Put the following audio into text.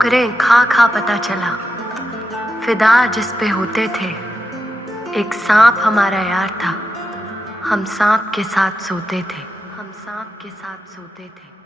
ठोकरें खा खा पता चला, फिदा जिस पे होते थे। एक सांप हमारा यार था, हम सांप के साथ सोते थे, हम सांप के साथ सोते थे।